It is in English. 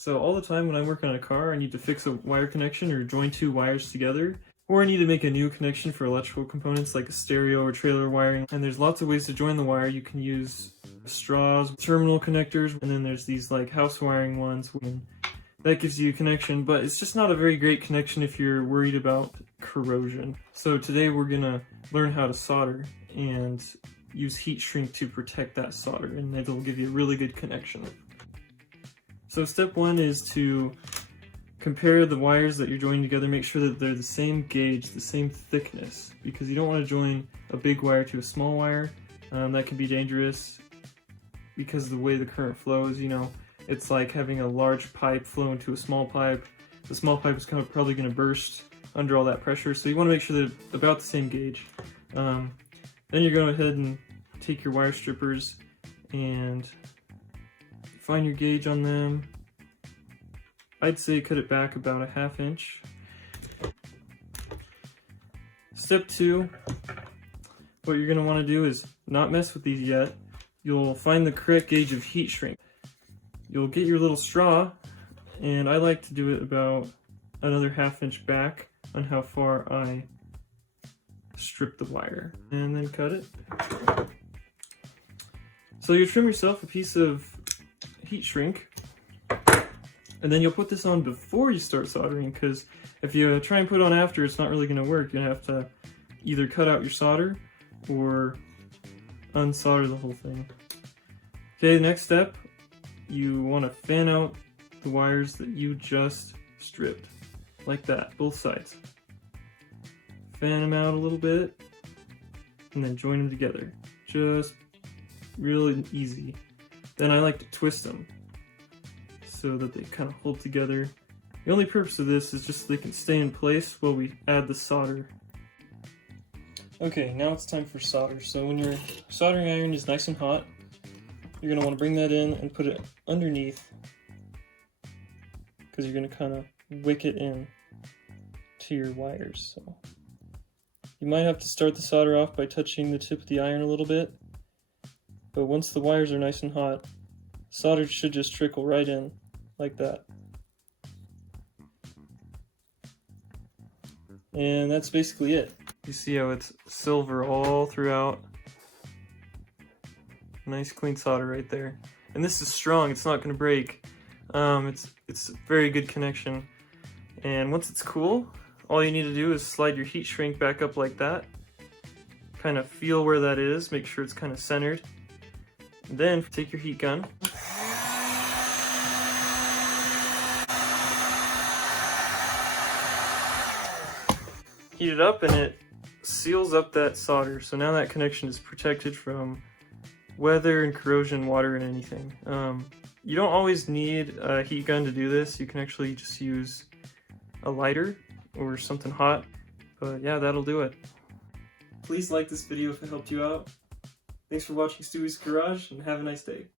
So all the time when I work on a car, I need to fix a wire connection or join two wires together, or I need to make a new connection for electrical components like a stereo or trailer wiring. And there's lots of ways to join the wire. You can use straws, terminal connectors, and then there's these like house wiring ones. And that gives you a connection, but it's just not a very great connection if you're worried about corrosion. So today we're gonna learn how to solder and use heat shrink to protect that solder, and it'll give you a really good connection. So step one is to compare the wires that you're joining together, make sure that they're the same gauge, the same thickness, because you don't want to join a big wire to a small wire. That can be dangerous because of the way the current flows. You know, it's like having a large pipe flow into a small pipe. The small pipe is probably going to burst under all that pressure, so you want to make sure they're about the same gauge. Then you're going to go ahead and take your wire strippers and find your gauge on them. I'd say cut it back about a ½ inch. Step two, what you're going to want to do is not mess with these yet. You'll find the correct gauge of heat shrink. You'll get your little straw, and I like to do it about another ½ inch back on how far I strip the wire, and then cut it. So you trim yourself a piece of heat shrink, and then you'll put this on before you start soldering, because if you try and put it on after, it's not really going to work. You're going to have to either cut out your solder or unsolder the whole thing. Okay, next step, you want to fan out the wires that you just stripped, like that, both sides. Fan them out a little bit, and then join them together. Just really easy. Then I like to twist them so that they kind of hold together. The only purpose of this is just so they can stay in place while we add the solder. Okay, now it's time for solder. So when your soldering iron is nice and hot, you're going to want to bring that in and put it underneath, because you're going to kind of wick it in to your wires. So you might have to start the solder off by touching the tip of the iron a little bit, but once the wires are nice and hot, solder should just trickle right in like that. And that's basically it. You see how it's silver all throughout. Nice clean solder right there. And this is strong, it's not going to break. It's a very good connection. And once it's cool, all you need to do is slide your heat shrink back up like that. Kind of feel where that is, make sure it's kind of centered. And then take your heat gun. Heat it up and it seals up that solder. So now that connection is protected from weather and corrosion, water, and anything. You don't always need a heat gun to do this. You can actually just use a lighter or something hot. But yeah, that'll do it. Please like this video if it helped you out. Thanks for watching Stewie's Garage, and have a nice day.